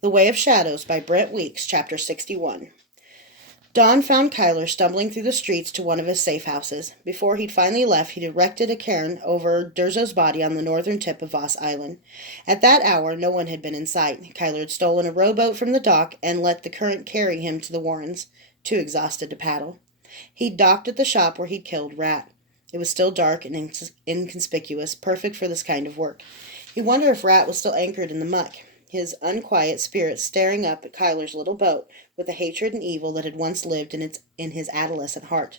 The Way of Shadows by Brent Weeks, Chapter 61. Dawn found Kyler stumbling through the streets to one of his safe houses. Before he'd finally left, he'd erected a cairn over Durzo's body on the northern tip of Voss Island. At that hour, no one had been in sight. Kyler had stolen a rowboat from the dock and let the current carry him to the Warrens, too exhausted to paddle. He'd docked at the shop where he'd killed Rat. It was still dark and inconspicuous, perfect for this kind of work. He wondered if Rat was still anchored in the muck, his unquiet spirit staring up at Kyler's little boat with the hatred and evil that had once lived in his adolescent heart.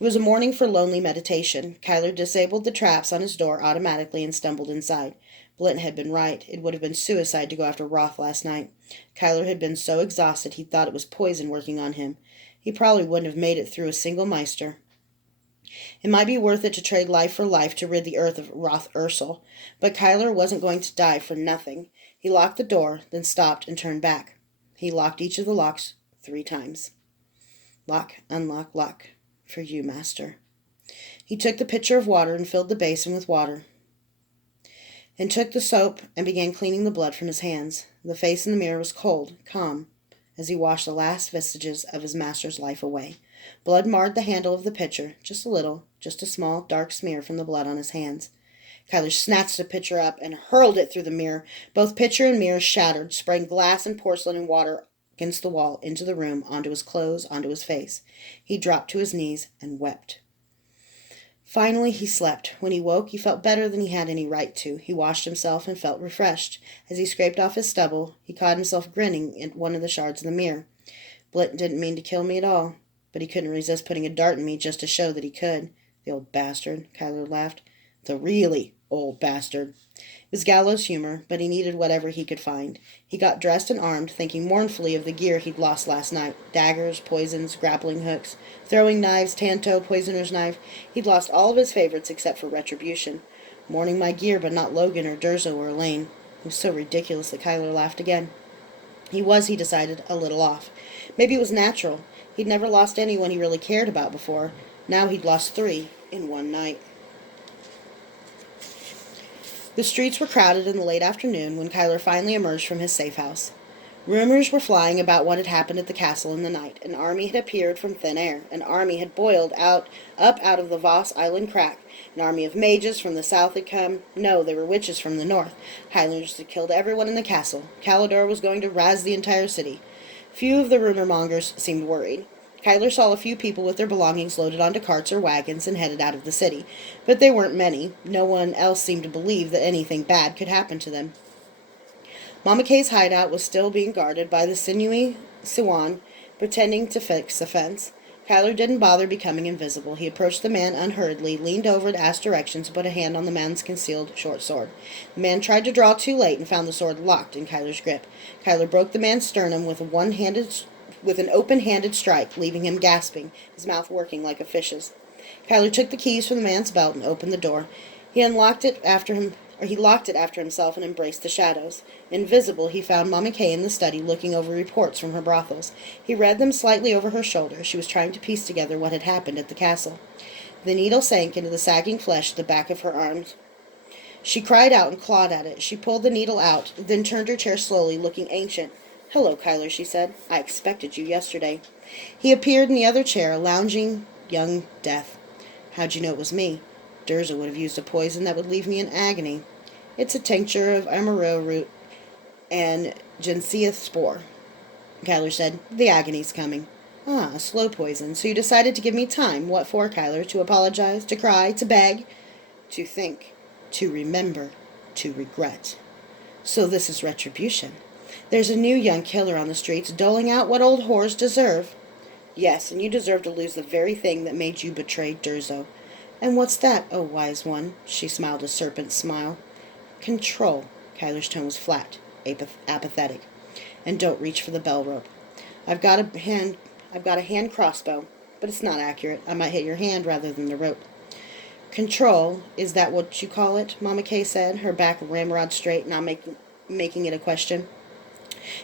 It was a morning for lonely meditation. Kyler disabled the traps on his door automatically and stumbled inside. Brent had been right. It would have been suicide to go after Roth last night. Kyler had been so exhausted he thought it was poison working on him. He probably wouldn't have made it through a single Meister. It might be worth it to trade life for life to rid the earth of Roth Ursel, but Kyler wasn't going to die for nothing. He locked the door, then stopped and turned back. He locked each of the locks 3 times. Lock, unlock, lock. For you, master. He took the pitcher of water and filled the basin with water, and took the soap and began cleaning the blood from his hands. The face in the mirror was cold, calm, as he washed the last vestiges of his master's life away. Blood marred the handle of the pitcher, just a little, just a small, dark smear from the blood on his hands. Kyler snatched the pitcher up and hurled it through the mirror. Both pitcher and mirror shattered, spraying glass and porcelain and water against the wall, into the room, onto his clothes, onto his face. He dropped to his knees and wept. Finally, he slept. When he woke, he felt better than he had any right to. He washed himself and felt refreshed. As he scraped off his stubble, he caught himself grinning at one of the shards in the mirror. Brent didn't mean to kill me at all, but he couldn't resist putting a dart in me just to show that he could. The old bastard, Kyler laughed. The really old bastard. It was Gallows humor, but he needed whatever he could find. He got dressed and armed, thinking mournfully of the gear he'd lost last night. Daggers, poisons, grappling hooks, throwing knives, tanto, poisoner's knife. He'd lost all of his favorites except for retribution. Mourning my gear, but not Logan or Durzo or Elaine. It was so ridiculous that Kyler laughed again. He was, he decided, a little off. Maybe it was natural. He'd never lost anyone he really cared about before. Now he'd lost 3 in one night. The streets were crowded in the late afternoon when Kyler finally emerged from his safe house. Rumors were flying about what had happened at the castle in the night. An army had appeared from thin air. An army had boiled up out of the Voss Island crack. An army of mages from the south had come. No, they were witches from the north. Highlanders had killed everyone in the castle. Calidor was going to razz the entire city. Few of the rumor mongers seemed worried. Kyler saw a few people with their belongings loaded onto carts or wagons and headed out of the city, but they weren't many. No one else seemed to believe that anything bad could happen to them. Mama K's hideout was still being guarded by the sinewy Siwan, pretending to fix a fence. Kyler didn't bother becoming invisible. He approached the man unhurriedly, leaned over to ask directions, and put a hand on the man's concealed short sword. The man tried to draw too late and found the sword locked in Kyler's grip. Kyler broke the man's sternum with an open-handed strike, leaving him gasping, his mouth working like a fish's. Kyler took the keys from the man's belt and opened the door. He locked it after himself and embraced the shadows. Invisible, he found Mama K in the study looking over reports from her brothels. He read them slightly over her shoulder. She was trying to piece together what had happened at the castle. The needle sank into the sagging flesh at the back of her arms. She cried out and clawed at it. She pulled the needle out, then turned her chair slowly, looking ancient. "Hello, Kyler," she said. "I expected you yesterday." He appeared in the other chair, a lounging young death. "How'd you know it was me?" "Durza would have used a poison that would leave me in agony." "It's a tincture of amarillo root and gentian spore," Kyler said. "The agony's coming." "Ah, a slow poison. So you decided to give me time. What for, Kyler? To apologize? To cry? To beg?" "To think. To remember. To regret." "So this is retribution. There's a new young killer on the streets, doling out what old whores deserve." "Yes, and you deserve to lose the very thing that made you betray Durzo." "And what's that, oh wise one?" She smiled a serpent's smile. "Control." Kyler's tone was flat, apathetic. "And don't reach for the bell rope. I've got a hand crossbow, but it's not accurate. I might hit your hand rather than the rope." "Control, is that what you call it?" Mama K said, her back ramrod straight, not making it a question.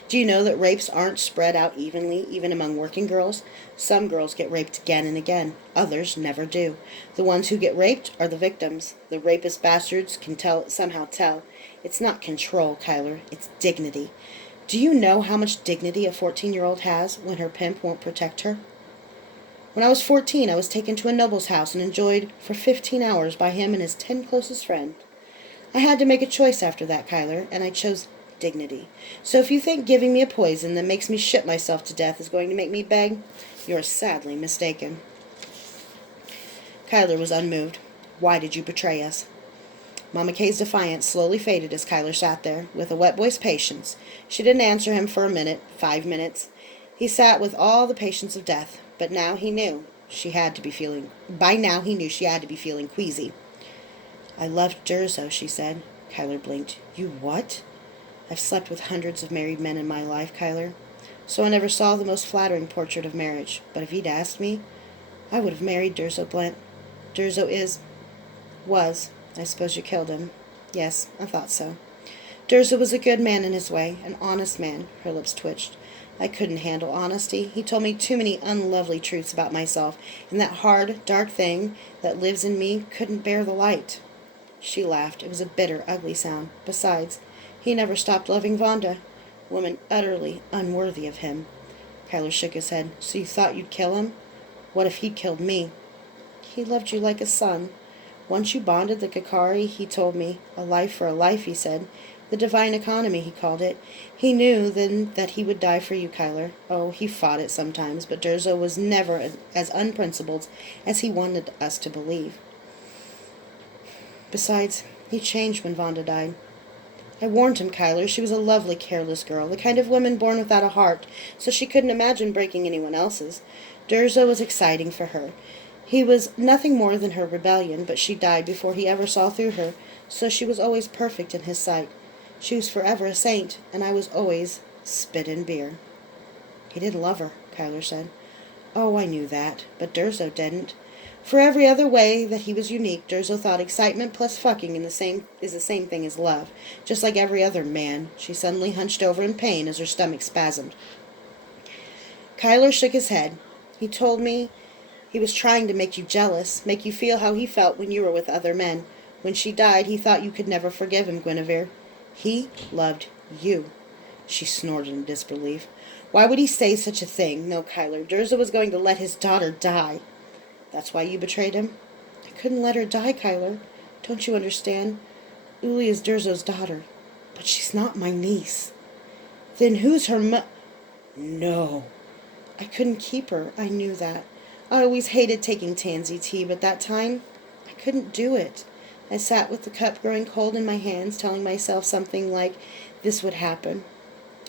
"Do you know that rapes aren't spread out evenly, even among working girls? Some girls get raped again and again. Others never do. The ones who get raped are the victims. The rapist bastards can somehow tell. It's not control, Kyler. It's dignity. Do you know how much dignity a 14-year-old has when her pimp won't protect her? When I was 14, I was taken to a noble's house and enjoyed for 15 hours by him and his 10 closest friends. I had to make a choice after that, Kyler, and I chose dignity. So if you think giving me a poison that makes me shit myself to death is going to make me beg, you're sadly mistaken. Kyler was unmoved. Why did you betray us? Mama K's defiance slowly faded as Kyler sat there, with a wet boy's patience. She didn't answer him for a minute, 5 minutes. He sat with all the patience of death, but now he knew she had to be feeling queasy. I loved Durzo, she said. Kyler blinked. You what? I've slept with hundreds of married men in my life, Kyler, so I never saw the most flattering portrait of marriage. But if he'd asked me, I would have married Durzo, Brent. Durzo was. I suppose you killed him. Yes, I thought so. Durzo was a good man in his way, an honest man. Her lips twitched. I couldn't handle honesty. He told me too many unlovely truths about myself, and that hard, dark thing that lives in me couldn't bear the light. She laughed. It was a bitter, ugly sound. Besides, he never stopped loving Vonda, a woman utterly unworthy of him. Kyler shook his head. So you thought you'd kill him? What if he'd killed me? He loved you like a son. Once you bonded the Kakari, he told me. A life for a life, he said. The divine economy, he called it. He knew then that he would die for you, Kyler. Oh, he fought it sometimes, but Durzo was never as unprincipled as he wanted us to believe. Besides, he changed when Vonda died. I warned him, Kyler. She was a lovely, careless girl, the kind of woman born without a heart, so she couldn't imagine breaking anyone else's. Durzo was exciting for her. He was nothing more than her rebellion, but she died before he ever saw through her, so she was always perfect in his sight. She was forever a saint, and I was always spit in beer. He didn't love her, Kyler said. Oh, I knew that, but Durzo didn't. For every other way that he was unique, Durzo thought excitement plus fucking is the same thing as love, just like every other man. She suddenly hunched over in pain as her stomach spasmed. Kyler shook his head. He told me he was trying to make you jealous, make you feel how he felt when you were with other men. When she died, he thought you could never forgive him, Guinevere. He loved you. She snorted in disbelief. Why would he say such a thing? No, Kyler, Durzo was going to let his daughter die. That's why you betrayed him? I couldn't let her die, Kyler. Don't you understand? Uli is Durzo's daughter, but she's not my niece. Then who's her No. I couldn't keep her. I knew that. I always hated taking tansy tea, but that time, I couldn't do it. I sat with the cup growing cold in my hands, telling myself something like this would happen.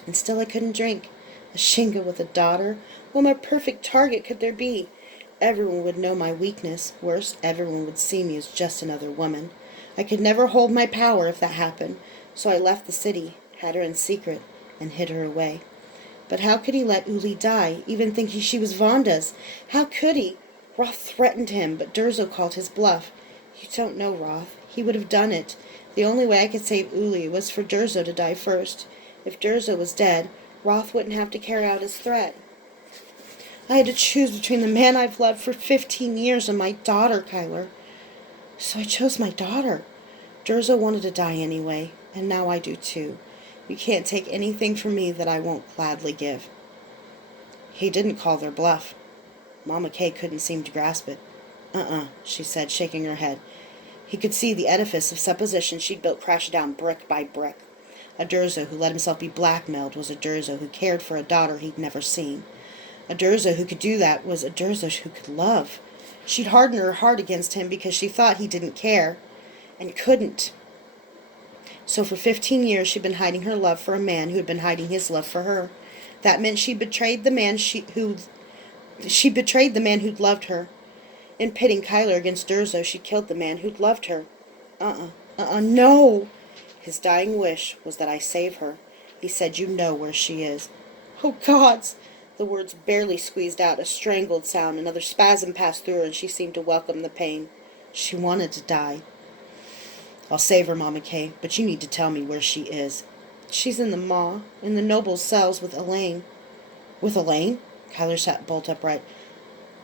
And still I couldn't drink. A Shinga with a daughter? What more perfect target could there be? Everyone would know my weakness. Worse, everyone would see me as just another woman. I could never hold my power if that happened, so I left the city, had her in secret, and hid her away. But how could he let Uli die, even thinking she was Vonda's? How could he? Roth threatened him, but Durzo called his bluff. You don't know Roth. He would have done it. The only way I could save Uli was for Durzo to die first. If Durzo was dead, Roth wouldn't have to carry out his threat. I had to choose between the man I've loved for 15 years and my daughter, Kyler. So I chose my daughter. Durzo wanted to die anyway, and now I do too. You can't take anything from me that I won't gladly give. He didn't call their bluff. Mama K couldn't seem to grasp it. She said, shaking her head. He could see the edifice of supposition she'd built crash down brick by brick. A Durzo who let himself be blackmailed was a Durzo who cared for a daughter he'd never seen. A Durzo who could do that was a Durzo who could love. She'd hardened her heart against him because she thought he didn't care, and couldn't. So for 15 years she'd been hiding her love for a man who had been hiding his love for her. That meant she betrayed the man who'd loved her. In pitting Kyler against Durzo, she killed the man who'd loved her. No! His dying wish was that I save her. He said, you know where she is. Oh, gods! The words barely squeezed out a strangled sound. Another spasm passed through her, and she seemed to welcome the pain. She wanted to die. I'll save her, Mama K, but you need to tell me where she is. She's in the maw, in the noble's cells with Elaine. With Elaine? Kyler sat bolt upright.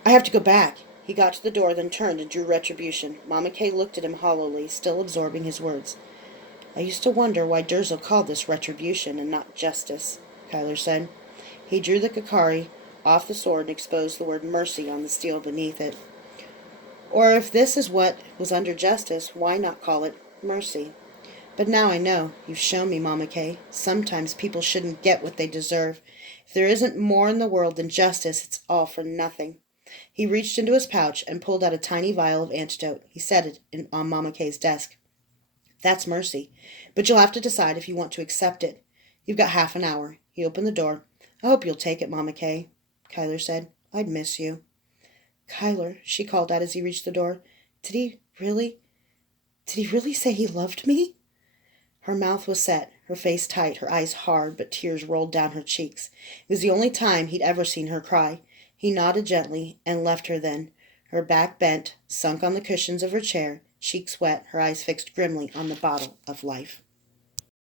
I have to go back. He got to the door, then turned and drew retribution. Mama K looked at him hollowly, still absorbing his words. I used to wonder why Durzel called this retribution and not justice, Kyler said. He drew the Kakari off the sword and exposed the word mercy on the steel beneath it. Or if this is what was under justice, why not call it mercy? But now I know. You've shown me, Mama K. Sometimes people shouldn't get what they deserve. If there isn't more in the world than justice, it's all for nothing. He reached into his pouch and pulled out a tiny vial of antidote. He set it on Mama K's desk. That's mercy. But you'll have to decide if you want to accept it. You've got half an hour. He opened the door. I hope you'll take it, Mama K. Kyler said. I'd miss you. Kyler, she called out as he reached the door. Did he really say he loved me? Her mouth was set, her face tight, her eyes hard, but tears rolled down her cheeks. It was the only time he'd ever seen her cry. He nodded gently and left her then, her back bent, sunk on the cushions of her chair, cheeks wet, her eyes fixed grimly on the bottle of life.